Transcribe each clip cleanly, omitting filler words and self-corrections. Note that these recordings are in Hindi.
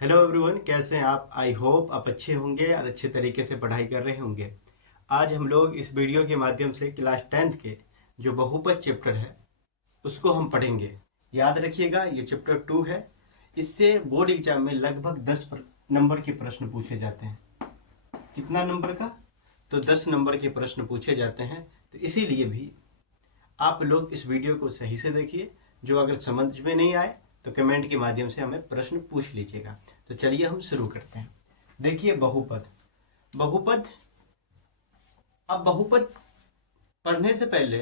हेलो एवरीवन, कैसे हैं आप। आई होप आप अच्छे होंगे और अच्छे तरीके से पढ़ाई कर रहे होंगे। आज हम लोग इस वीडियो के माध्यम से क्लास 10th के जो बहुपद चैप्टर है उसको हम पढ़ेंगे। याद रखिएगा, ये चैप्टर 2 है। इससे बोर्ड एग्जाम में लगभग 10 नंबर के प्रश्न पूछे जाते हैं। कितना नंबर का? तो 10 नंबर के प्रश्न पूछे जाते हैं। तो इसीलिए भी आप लोग इस वीडियो को सही से देखिए। जो अगर समझ में नहीं आए तो कमेंट के माध्यम से हमें प्रश्न पूछ लीजिएगा। तो चलिए हम शुरू करते हैं। देखिए, बहुपद। बहुपद अब बहुपद पढ़ने से पहले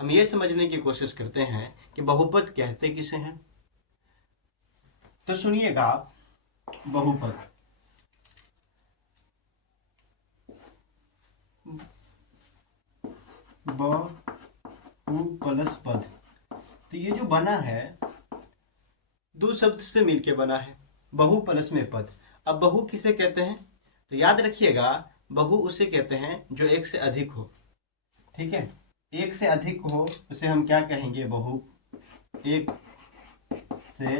हम ये समझने की कोशिश करते हैं कि बहुपद कहते किसे हैं। तो सुनिएगा आप, बहुपद बहु प्लस पद। तो ये जो बना है दो शब्द से मिलके बना है, बहु प्लस में पद। अब बहु किसे कहते हैं? तो याद रखिएगा, बहु उसे कहते हैं जो एक से अधिक हो। ठीक है, एक से अधिक हो उसे हम क्या कहेंगे? बहु। एक से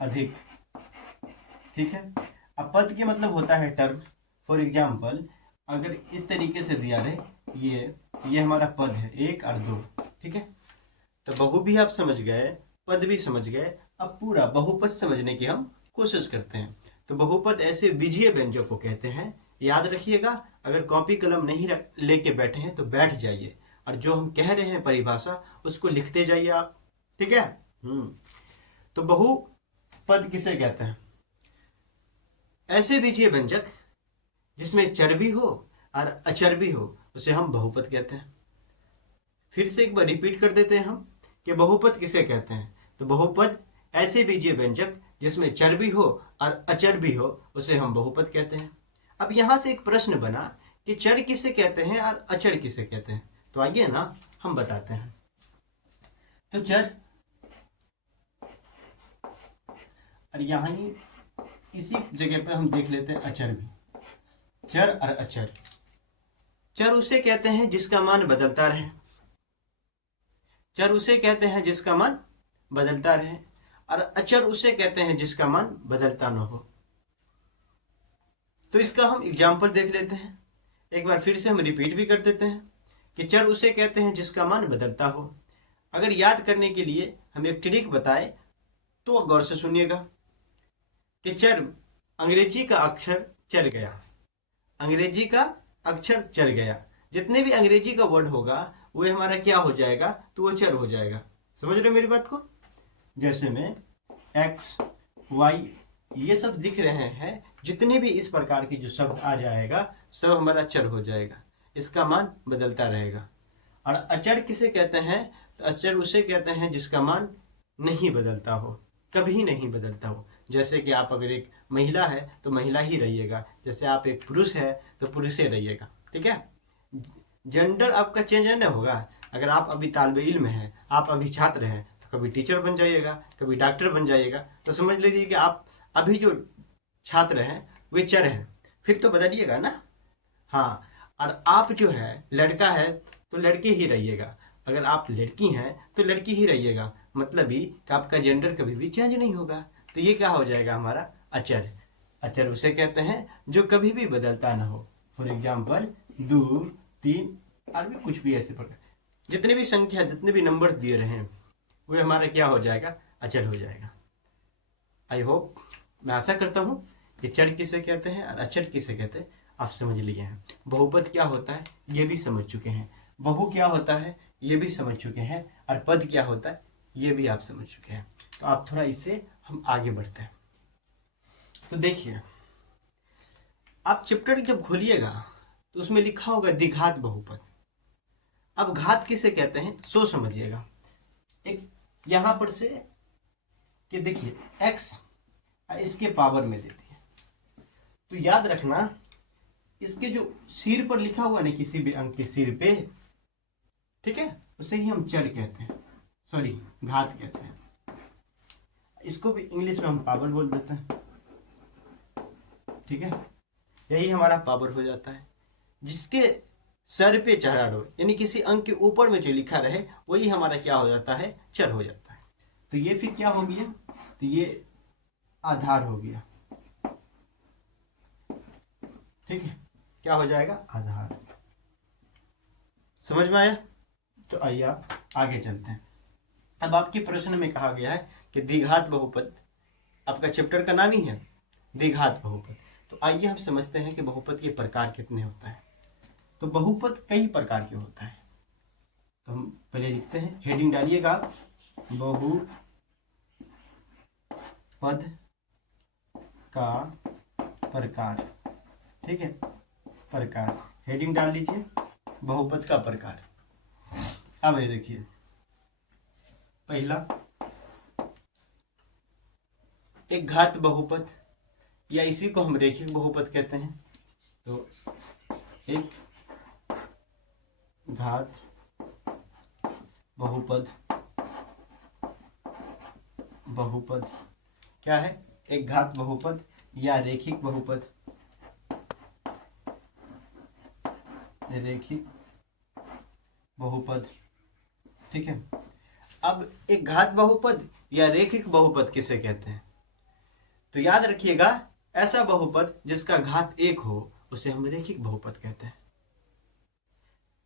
अधिक। ठीक है। अब पद के मतलब होता है टर्म। फॉर एग्जाम्पल, अगर इस तरीके से दिया रहे ये हमारा पद है 1 और 2। ठीक है, तो बहु भी आप समझ गए, पद भी समझ गए। अब पूरा बहुपद समझने की हम कोशिश करते हैं। तो बहुपद ऐसे बीजीय व्यंजक को कहते हैं। याद रखिएगा, अगर कॉपी कलम नहीं लेके बैठे हैं तो बैठ जाइए और जो हम कह रहे हैं परिभाषा उसको लिखते जाइए आप। ठीक है। तो बहुपद किसे कहते हैं? ऐसे बीजीय व्यंजक जिसमें चर्बी हो और अचर्बी हो उसे हम बहुपद कहते हैं। फिर से एक बार रिपीट कर देते हैं हम कि बहुपद किसे कहते हैं। तो बहुपद ऐसे बीजीय व्यंजक जिसमें चर्बी हो और अचर्बी हो उसे हम बहुपद कहते हैं। अब यहां से एक प्रश्न बना कि चर किसे कहते हैं और अचर किसे कहते हैं। तो आइए ना हम बताते हैं। तो चर, और यहां ही इसी जगह पे हम देख लेते हैं अचर भी। चर और अचर। चर उसे कहते हैं जिसका मान बदलता रहे। चर उसे कहते हैं जिसका मान बदलता रहे, और अचर उसे कहते हैं जिसका मान बदलता न हो। तो इसका हम एग्जाम्पल देख लेते हैं। एक बार फिर से हम रिपीट भी कर देते हैं कि चर उसे कहते हैं जिसका मान बदलता हो। अगर याद करने के लिए हम एक ट्रिक बताए तो गौर से सुनिएगा कि चर, अंग्रेजी का अक्षर चल गया। अंग्रेजी का अक्षर चल गया। जितने भी अंग्रेजी का वर्ड होगा वो हमारा क्या हो जाएगा? तो वो चर हो जाएगा। समझ रहे हो मेरी बात को? जैसे में एक्स, वाई, ये सब दिख रहे हैं। जितने भी इस प्रकार के जो शब्द आ जाएगा सब हमारा चर हो जाएगा। इसका मान बदलता रहेगा। और अचर किसे कहते हैं? तो अचर उसे कहते हैं जिसका मान नहीं बदलता हो, कभी नहीं बदलता हो। जैसे कि आप अगर एक महिला है तो महिला ही रहिएगा, जैसे आप एक पुरुष है तो पुरुष ही रहिएगा। ठीक है, जेंडर आपका चेंज नहीं होगा। अगर आप अभी तालिबे इल्म हैं, आप अभी छात्र हैं, तो कभी टीचर बन जाइएगा, कभी डॉक्टर बन जाइएगा। तो समझ लीजिए कि आप अभी जो छात्र हैं वे चर हैं, फिर तो बदलिएगा ना। हाँ, और आप जो है लड़का है तो लड़के ही रहिएगा, अगर आप लड़की हैं तो लड़की ही रहिएगा। मतलब ही कि आपका जेंडर कभी भी चेंज नहीं होगा। तो ये क्या हो जाएगा? हमारा अचर। अचर उसे कहते हैं जो कभी भी बदलता ना हो। फॉर एग्जाम्पल 2, 3 और भी कुछ भी ऐसे प्रकार जितने भी संख्या, जितने भी नंबर दिए रहे हैं वो हमारा क्या हो जाएगा? अचर हो जाएगा। आई होप, मैं आशा करता हूँ कि चर किसे कहते हैं और अचर किसे कहते हैं आप समझ लिए हैं। बहुपद क्या होता है ये भी समझ चुके हैं, बहु क्या होता है ये भी समझ चुके हैं, और पद क्या होता है ये भी आप समझ चुके हैं। तो आप थोड़ा इससे हम आगे बढ़ते हैं। तो देखिए, आप चैप्टर जब खोलिएगा तो उसमें लिखा होगा द्विघात बहुपद। अब घात किसे कहते हैं सो समझिएगा। एक यहां पर से कि देखिए x इसके पावर में देती है, तो याद रखना इसके जो सिर पर लिखा हुआ नहीं, किसी भी अंक के सिर पे, ठीक है, उसे ही हम चर कहते हैं, सॉरी घात कहते हैं। इसको भी इंग्लिश में हम पावर बोल देते हैं। ठीक है, यही हमारा पावर हो जाता है। जिसके सर पे चढ़ा रहो, यानी किसी अंक के ऊपर में जो लिखा रहे वही हमारा क्या हो जाता है? चर हो जाता है। तो ये फिर क्या हो गया? तो ये आधार हो गया। ठीक है, क्या हो जाएगा? आधार। समझ में आया? तो आइए आप आगे चलते हैं। अब आपके प्रश्न में कहा गया है कि द्विघात बहुपद, आपका चैप्टर का नाम ही है द्विघात बहुपद। तो आइए हम समझते हैं कि बहुपद के प्रकार कितने होता है। तो बहुपद कई प्रकार के होता है। तो हम पहले लिखते हैं, हेडिंग डालिएगा, बहुपद का प्रकार। ठीक है, प्रकार, हेडिंग डाल लीजिए, बहुपद का प्रकार। अब ये देखिए, पहला एक घात बहुपद, या इसी को हम रेखिक बहुपद कहते हैं। तो एक घात बहुपद, बहुपद क्या है? एक घात बहुपद या रेखिक बहुपद, रेखिक बहुपद। ठीक है, अब एक घात बहुपद या रेखिक बहुपद किसे कहते हैं? तो याद रखिएगा, ऐसा बहुपद जिसका घात एक हो उसे हम रेखिक बहुपद कहते हैं।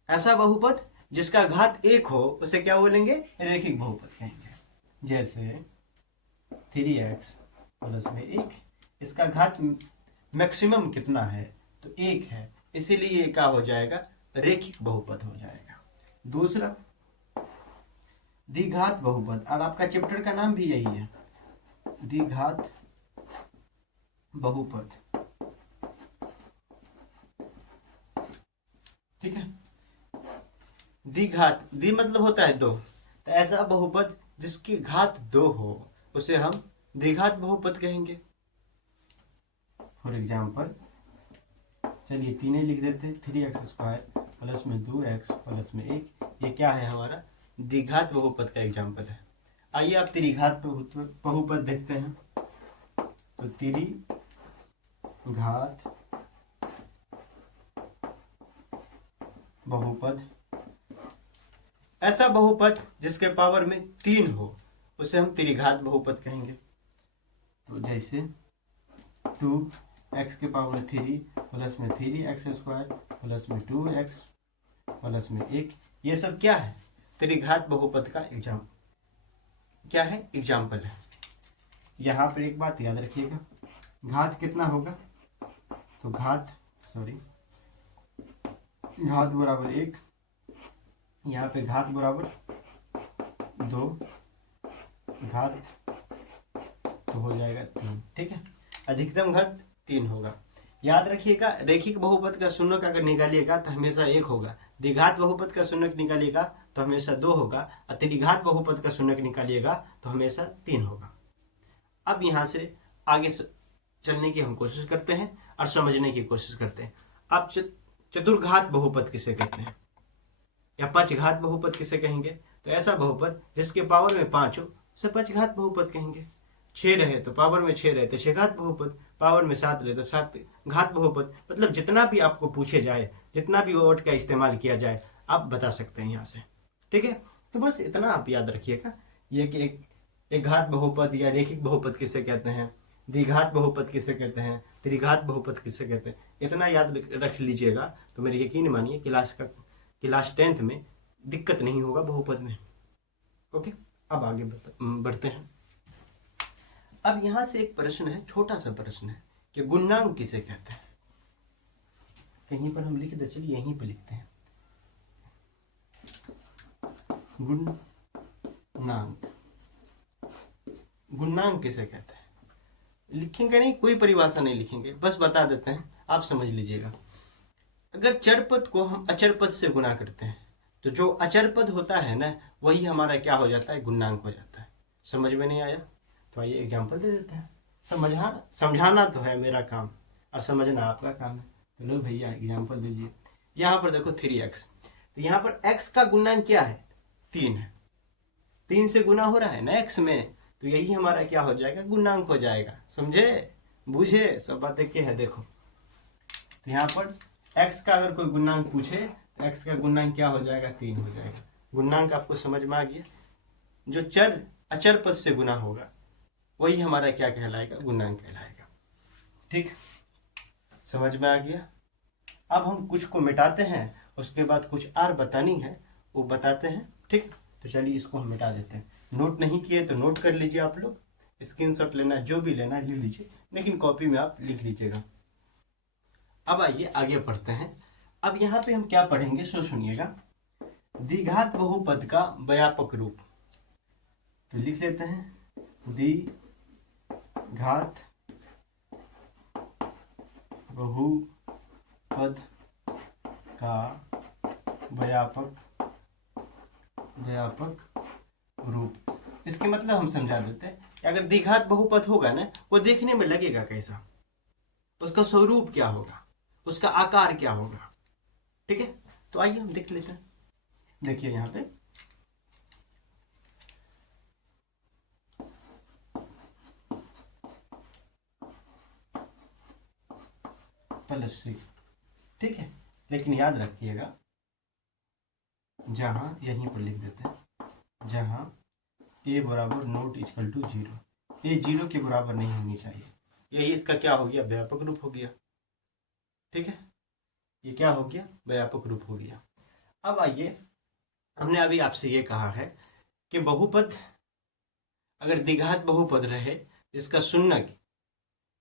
ऐसा बहुपद जिसका घात एक हो उसे क्या बोलेंगे? रेखिक बहुपद कहेंगे। जैसे 3x प्लस में 1, इसका घात मैक्सिमम कितना है? तो 1 है, इसीलिए क्या हो जाएगा? रेखिक बहुपद हो जाएगा। दूसरा द्विघात बहुपद, और आपका चैप्टर का नाम भी यही है, द्विघात बहुपद। ठीक है, द्विघात, द्वि मतलब होता है दो, तो ऐसा बहुपद जिसकी घात 2 हो उसे हम द्विघात बहुपद कहेंगे। फॉर एग्जाम्पल, चलिए तीनों लिख देते हैं, 3x² प्लस में 2x प्लस में 1, ये क्या है? हमारा द्विघात बहुपद का एग्जाम्पल है। आइए आप त्रिघात बहुपद देखते हैं। तो त्रिघात बहुपद, ऐसा बहुपद जिसके पावर में 3 हो उसे हम त्रिघात बहुपद कहेंगे। तो जैसे 2x के पावर 3 प्लस में 3x² प्लस में 2x प्लस में 1, ये सब क्या है? त्रिघात बहुपद का क्या है? एग्जाम्पल है। यहाँ पर एक बात याद रखिएगा, घात कितना होगा? तो घात बराबर 1, यहाँ पे घात बराबर 2, घात तो हो जाएगा 3। ठीक है, अधिकतम घात 3 होगा। याद रखिएगा, रेखिक बहुपद का शून्यक अगर निकालिएगा तो हमेशा 1 होगा, द्विघात बहुपद का शून्यक निकालिएगा तो हमेशा 2 होगा, और त्रिघात बहुपद का शून्यक निकालिएगा तो हमेशा 3 होगा। अब यहाँ से आगे चलने की हम कोशिश करते हैं और समझने की कोशिश करते हैं। अब चतुर्घात बहुपद किसे कहते हैं, या पंचघात बहुपद किसे कहेंगे? तो ऐसा बहुपद जिसके पावर में 5 हो उसे पंचघात बहुपद कहेंगे। 6 रहे तो पावर में 6 रहे तो 6 घात बहुपद, पावर में 7 रहे तो 7 घात बहुपद। मतलब जितना भी आपको पूछे जाए, जितना भी वर्ड का इस्तेमाल किया जाए, आप बता सकते हैं यहाँ से। ठीक है, तो बस इतना आप याद रखिएगा, ये कि एक घात बहुपद या रेखिक बहुपद किसे कहते हैं, द्विघात बहुपद किसे कहते हैं, त्रिघात बहुपद किसे कहते हैं, इतना याद रख लीजिएगा तो मेरे यकीन मानिए क्लास 10th में दिक्कत नहीं होगा बहुपद में। ओके, अब आगे बढ़ते हैं। अब यहां से एक प्रश्न है, छोटा सा प्रश्न है कि गुणनांक किसे कहते हैं। कहीं पर हम लिख दे, चलिए यहीं पर लिखते हैं, गुणनांक। गुणनांक किसे कहते हैं? लिखेंगे नहीं, कोई परिभाषा नहीं लिखेंगे, बस बता देते हैं, आप समझ लीजिएगा। अगर चर पद को हम अचर पद से गुना करते हैं तो जो अचर पद होता है ना, वही हमारा क्या हो जाता है? गुणनांक हो जाता है। समझ में नहीं आया तो आइए एग्जाम्पल दे देते हैं। समझाना तो है मेरा काम और समझना आपका काम है। तो लो भैया एग्जाम्पल दीजिए। यहाँ पर देखो 3x, तो यहाँ पर x का गुणनांक क्या है? 3 है, 3 से गुना हो रहा है ना x में, तो यही हमारा क्या हो जाएगा? गुणनांक हो जाएगा। समझे बुझे सब बातें क्या है? देखो, तो यहाँ पर x का अगर कोई गुणनांक पूछे तो x का गुणनांक क्या हो जाएगा? 3 हो जाएगा। गुणनांक आपको समझ में आ गया? जो चर अचर पद से गुना होगा वही हमारा क्या कहलाएगा, गुणांक कहलाएगा। ठीक, समझ में आ गया। अब हम कुछ को मिटाते हैं, उसके बाद कुछ और बतानी है वो बताते हैं। ठीक, तो चलिए इसको हम मिटा देते हैं। नोट नहीं किए तो नोट कर लीजिए, आप लोग स्क्रीनशॉट लेना जो भी लेना ले लीजिए, लेकिन कॉपी में आप लिख लीजिएगा। अब आइए आगे पढ़ते हैं। अब यहाँ पे हम क्या पढ़ेंगे सो सुनिएगा। द्विघात बहुपद का व्यापक रूप, तो लिख लेते हैं द्विघात बहुपद का व्यापक रूप। इसके मतलब हम समझा देते हैं कि अगर द्विघात बहुपद होगा ना, वो देखने में लगेगा कैसा, उसका स्वरूप क्या होगा, उसका आकार क्या होगा। ठीक है, तो आइए हम देख लेते हैं। देखिए यहाँ पे प्लस सी, ठीक है, लेकिन याद रखिएगा जहां यहीं पर लिख देते हैं, जहां ए बराबर नॉट इक्वल टू 0, ये 0 के बराबर नहीं होनी चाहिए। यही इसका क्या हो गया, व्यापक रूप हो गया। ठीक है, ये क्या हो गया, व्यापक रूप हो गया। अब आइए, हमने अभी आपसे ये कहा है कि बहुपद अगर द्विघात बहुपद रहे जिसका शून्यक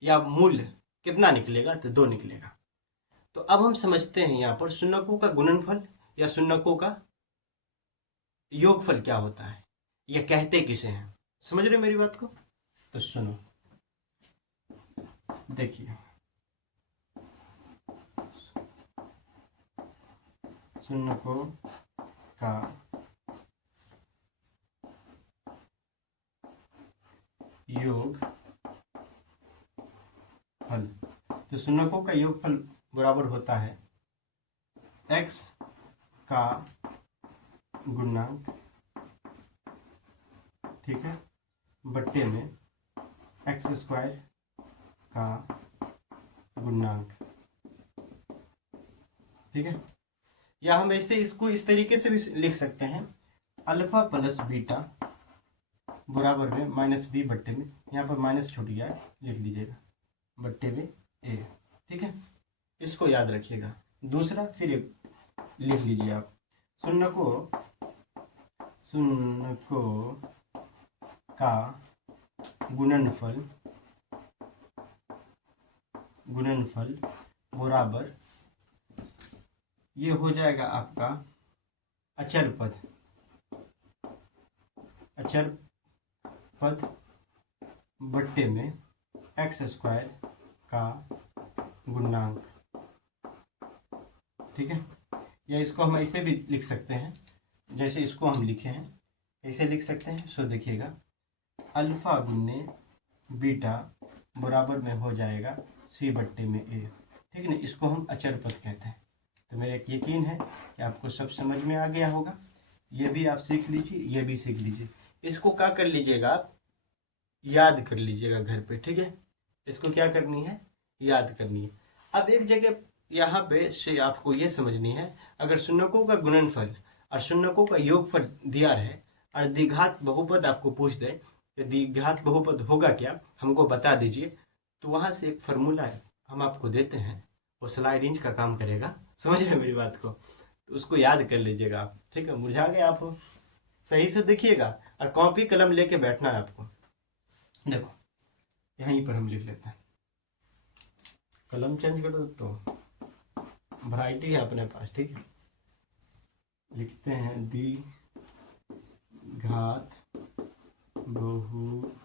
या मूल्य कितना निकलेगा, तो 2 निकलेगा। तो अब हम समझते हैं यहाँ पर शून्यकों का गुणनफल या शून्यकों का योगफल क्या होता है, या कहते किसे हैं। समझ रहे मेरी बात को? तो सुनो, देखिए शून्यकों का योगफल, तो शून्यकों का योगफल बराबर होता है x का गुणांक, ठीक है, बट्टे में x स्क्वायर का गुणांक। ठीक है, या हम ऐसे इसको इस तरीके से भी लिख सकते हैं, अल्फा प्लस बीटा बराबर में माइनस बी बट्टे में, यहाँ पर माइनस छूट गया है, लिख लीजिएगा, बट्टे में ए। ठीक है, इसको याद रखिएगा। दूसरा फिर लिख लीजिए आप, शून्यकों का गुणनफल बराबर, ये हो जाएगा आपका अचर पद बट्टे में एक्स स्क्वायर का गुणांक। ठीक है, या इसको हम ऐसे भी लिख सकते हैं, जैसे इसको हम लिखे हैं ऐसे लिख सकते हैं। सो देखिएगा, अल्फा गुन्ने बीटा बराबर में हो जाएगा सी बट्टे में ए। ठीक है ना, इसको हम अचर पद कहते हैं। तो मेरा एक यकीन है कि आपको सब समझ में आ गया होगा। ये भी आप सीख लीजिए, ये भी सीख लीजिए। इसको क्या कर लीजिएगा, आप याद कर लीजिएगा घर पे। ठीक है, इसको क्या करनी है, याद करनी है। अब एक जगह यहाँ पे से आपको ये समझनी है, अगर शून्यकों का गुणनफल और शून्यकों का योगफल दिया रहे और द्विघात बहुपद आपको पूछ दे कि द्विघात बहुपद होगा क्या, हमको बता दीजिए, तो वहाँ से एक फार्मूला हम आपको देते हैं, वो स्लाइड इंच का काम करेगा। समझ रहे मेरी बात को? तो उसको याद कर लीजिएगा आप। ठीक है, मुरझा गए आप, सही से देखिएगा और कॉपी कलम लेके बैठना है आपको। देखो यहीं पर हम लिख लेते हैं, कलम चेंज कर दो तो वैरायटी है अपने पास। ठीक है, लिखते हैं द्विघात बहुपद।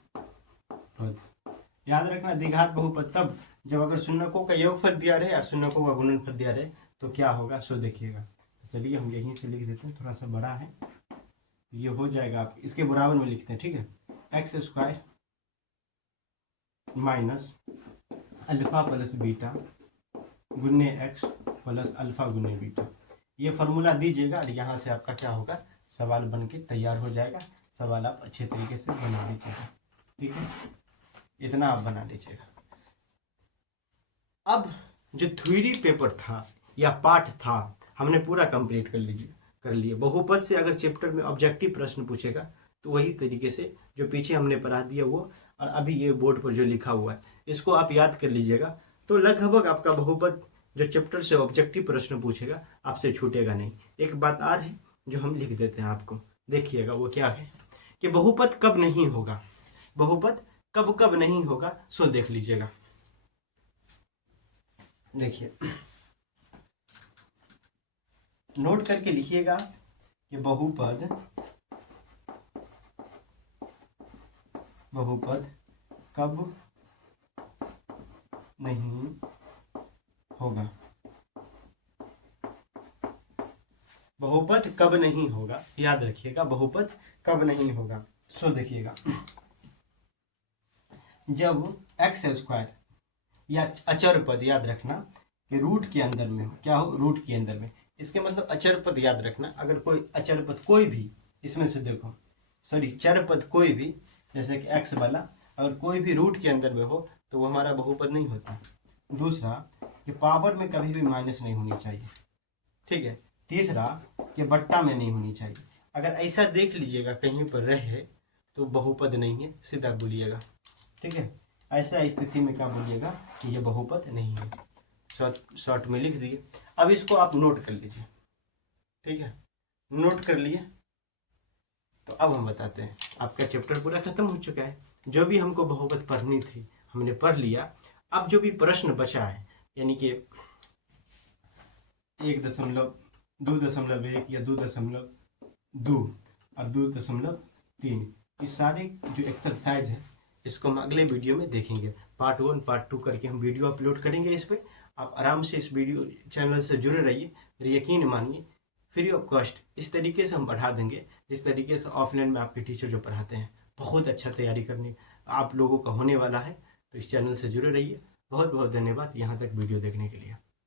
याद रखना, द्विघात बहुपद तब जब अगर शून्यकों का योगफल दिया रहे और शून्यकों का गुणनफल दिया रहे तो क्या होगा, सो देखिएगा। तो चलिए हम यहीं से लिख देते हैं, थोड़ा सा बड़ा है, ये हो जाएगा। आप इसके बराबर में लिखते हैं, ठीक है, X square minus alpha plus beta गुन्ने एक्स प्लस अल्फा गुन्ने बीटा। ये फार्मूला दीजिएगा और यहाँ से आपका क्या होगा, सवाल बन के तैयार हो जाएगा। सवाल आप अच्छे तरीके से बना लीजिएगा। ठीक है, इतना आप बना लीजिएगा। अब जो थ्योरी पेपर था या पाठ था, हमने पूरा कंप्लीट कर लिया। बहुपद से अगर चैप्टर में ऑब्जेक्टिव प्रश्न पूछेगा तो वही तरीके से जो पीछे हमने पढ़ा दिया वो, और अभी ये बोर्ड पर जो लिखा हुआ है इसको आप याद कर लीजिएगा। तो लगभग आपका बहुपद जो चैप्टर से ऑब्जेक्टिव प्रश्न पूछेगा आपसे छूटेगा नहीं। एक बात और है जो हम लिख देते हैं आपको, देखिएगा वो क्या है कि बहुपद कब नहीं होगा, बहुपद कब कब नहीं होगा, सो देख लीजिएगा। देखिए नोट करके लिखिएगा कि बहुपद कब नहीं होगा, बहुपद कब नहीं होगा, याद रखिएगा बहुपद कब नहीं होगा। सो देखिएगा, जब एक्स स्क्वायर या अचर पद, याद रखना कि रूट के अंदर में हो, क्या हो, रूट के अंदर में, इसके मतलब अचर पद याद रखना। अगर कोई अचर पद कोई भी इसमें से देखो, सॉरी चर पद कोई भी, जैसे कि एक्स वाला अगर कोई भी रूट के अंदर में हो तो वो हमारा बहुपद नहीं होता। दूसरा कि पावर में कभी भी माइनस नहीं होनी चाहिए, ठीक है। तीसरा कि बट्टा में नहीं होनी चाहिए। अगर ऐसा देख लीजिएगा कहीं पर रहे तो बहुपद नहीं है, सीधा बोलिएगा, ठीक है। ऐसा स्थिति में क्या बोलिएगा कि ये बहुपद नहीं है। शॉर्ट में लिख दिए। अब इसको आप नोट कर लीजिए, ठीक है। नोट कर लिए तो अब हम बताते हैं, आपका चैप्टर पूरा खत्म हो चुका है। जो भी हमको बहुपद पढ़नी थी हमने पढ़ लिया। अब जो भी प्रश्न बचा है, यानी कि 1.2.1 या 2.2 और 2.3, इस सारे जो एक्सरसाइज है इसको हम अगले वीडियो में देखेंगे। पार्ट 1 पार्ट 2 करके हम वीडियो अपलोड करेंगे इस पर। आप आराम से इस वीडियो चैनल से जुड़े रहिए, मेरे यकीन मानिए फ्री ऑफ कॉस्ट इस तरीके से हम पढ़ा देंगे जिस तरीके से ऑफलाइन में आपके टीचर जो पढ़ाते हैं। बहुत अच्छा तैयारी करने आप लोगों का होने वाला है। तो इस चैनल से जुड़े रहिए। बहुत बहुत धन्यवाद यहाँ तक वीडियो देखने के लिए।